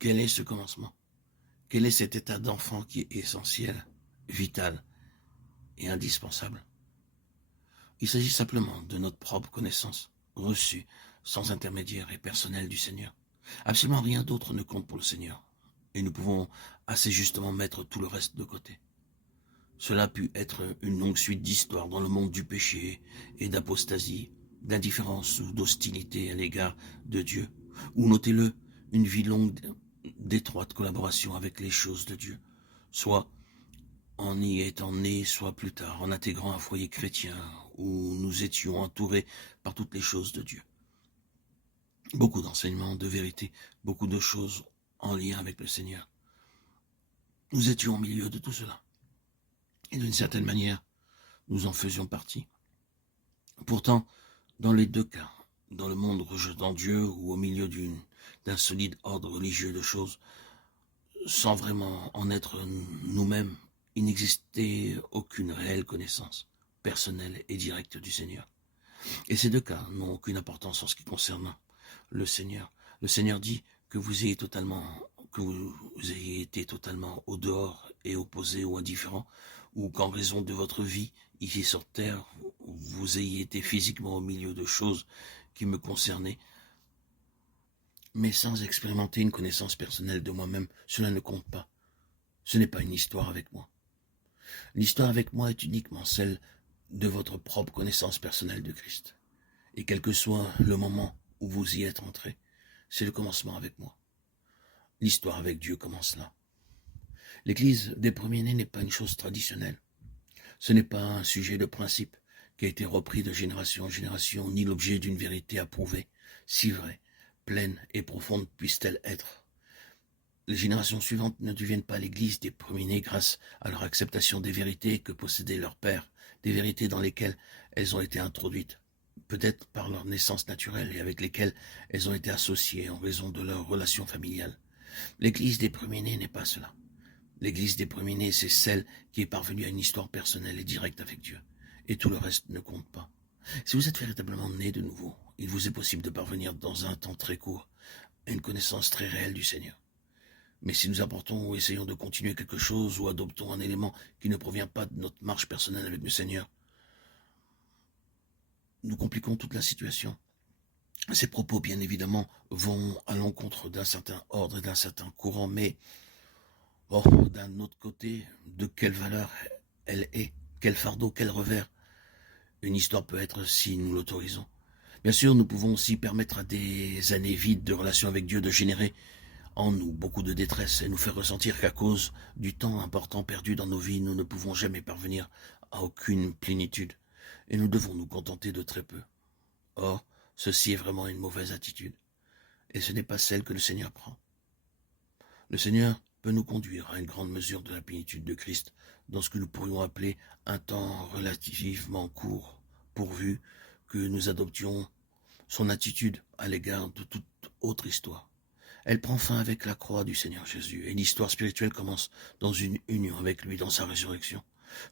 Quel est ce commencement? Quel est cet état d'enfant qui est essentiel, vital et indispensable? Il s'agit simplement de notre propre connaissance, reçue sans intermédiaire et personnelle du Seigneur. Absolument rien d'autre ne compte pour le Seigneur, et nous pouvons assez justement mettre tout le reste de côté. Cela a pu être une longue suite d'histoires dans le monde du péché et d'apostasie, d'indifférence ou d'hostilité à l'égard de Dieu, ou notez-le, une vie longue d'étroite collaboration avec les choses de Dieu, soit en y étant nés, soit plus tard, en intégrant un foyer chrétien où nous étions entourés par toutes les choses de Dieu. Beaucoup d'enseignements, de vérités, beaucoup de choses en lien avec le Seigneur. Nous étions au milieu de tout cela. Et d'une certaine manière, nous en faisions partie. Pourtant, dans les deux cas, dans le monde rejetant Dieu ou au milieu d'un solide ordre religieux de choses, sans vraiment en être nous-mêmes, il n'existait aucune réelle connaissance personnelle et directe du Seigneur. Et ces deux cas n'ont aucune importance en ce qui concerne le Seigneur. Le Seigneur dit que vous ayez été totalement au dehors et opposé ou indifférent, ou qu'en raison de votre vie ici sur terre, vous ayez été physiquement au milieu de choses qui me concernaient, mais sans expérimenter une connaissance personnelle de moi-même, cela ne compte pas. Ce n'est pas une histoire avec moi. L'histoire avec moi est uniquement celle de votre propre connaissance personnelle de Christ. Et quel que soit le moment où vous y êtes entré, c'est le commencement avec moi. L'histoire avec Dieu commence là. L'Église des premiers-nés n'est pas une chose traditionnelle. Ce n'est pas un sujet de principe qui a été repris de génération en génération, ni l'objet d'une vérité approuvée, si vraie, pleine et profonde puisse-t-elle être. Les générations suivantes ne deviennent pas l'Église des premiers-nés grâce à leur acceptation des vérités que possédait leur père, des vérités dans lesquelles elles ont été introduites, peut-être par leur naissance naturelle et avec lesquelles elles ont été associées en raison de leur relation familiale. L'Église des premiers-nés n'est pas cela. L'Église des premiers-nés, c'est celle qui est parvenue à une histoire personnelle et directe avec Dieu. Et tout le reste ne compte pas. Si vous êtes véritablement né de nouveau, il vous est possible de parvenir dans un temps très court à une connaissance très réelle du Seigneur. Mais si nous apportons ou essayons de continuer quelque chose ou adoptons un élément qui ne provient pas de notre marche personnelle avec le Seigneur, nous compliquons toute la situation. Ces propos, bien évidemment, vont à l'encontre d'un certain ordre et d'un certain courant, mais d'un autre côté, de quelle valeur elle est, quel fardeau, quel revers une histoire peut être si nous l'autorisons. Bien sûr, nous pouvons aussi permettre à des années vides de relation avec Dieu de générer en nous beaucoup de détresse et nous faire ressentir qu'à cause du temps important perdu dans nos vies, nous ne pouvons jamais parvenir à aucune plénitude et nous devons nous contenter de très peu. Or, ceci est vraiment une mauvaise attitude et ce n'est pas celle que le Seigneur prend. Le Seigneur peut nous conduire à une grande mesure de la plénitude de Christ dans ce que nous pourrions appeler un temps relativement court, pourvu que nous adoptions son attitude à l'égard de toute autre histoire. Elle prend fin avec la croix du Seigneur Jésus, et l'histoire spirituelle commence dans une union avec lui dans sa résurrection.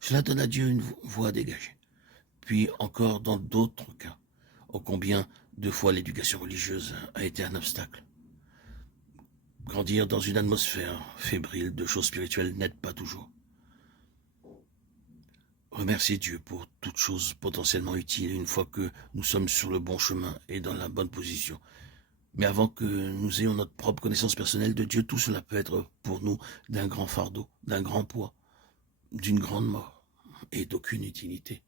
Cela donne à Dieu une voie dégagée. Puis encore dans d'autres cas, ô combien de fois l'éducation religieuse a été un obstacle. Grandir dans une atmosphère fébrile de choses spirituelles n'aide pas toujours. Remerciez Dieu pour toute chose potentiellement utile une fois que nous sommes sur le bon chemin et dans la bonne position. Mais avant que nous ayons notre propre connaissance personnelle de Dieu, tout cela peut être pour nous d'un grand fardeau, d'un grand poids, d'une grande mort et d'aucune utilité.